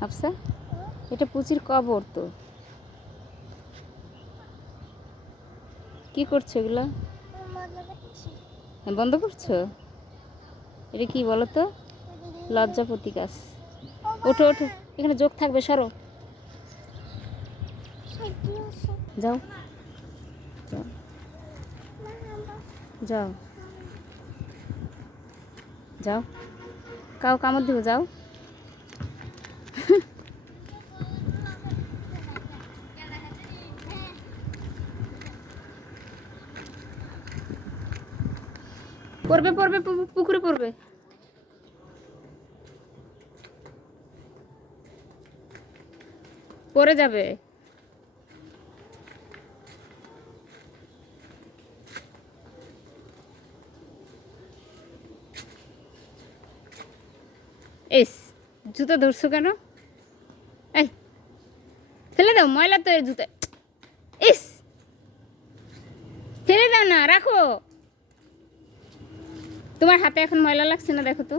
হাফসা, এটা পুচির কবর তো। কি করছো এগুলো? হ্যাঁ, বন্ধ করছো? এটা কি বলো তো? লজ্জাপতি গাছ। ওঠো ওঠো, এখানে যোগ থাকবে, সরো। যাও যাও যাও যাও, কাউ কামড় দিব, যাও। পড়বে পড়বে, পুকুরে পড়বে। পড়ে যাবে। এস, জুতো ধরছো কেন? এই, ফেলে দাও, ময়লা তো এর জুতো। ইস, ফেলে দাও না, রাখো। তোমার হাতে এখন ময়লা লাগছে না, দেখো তো।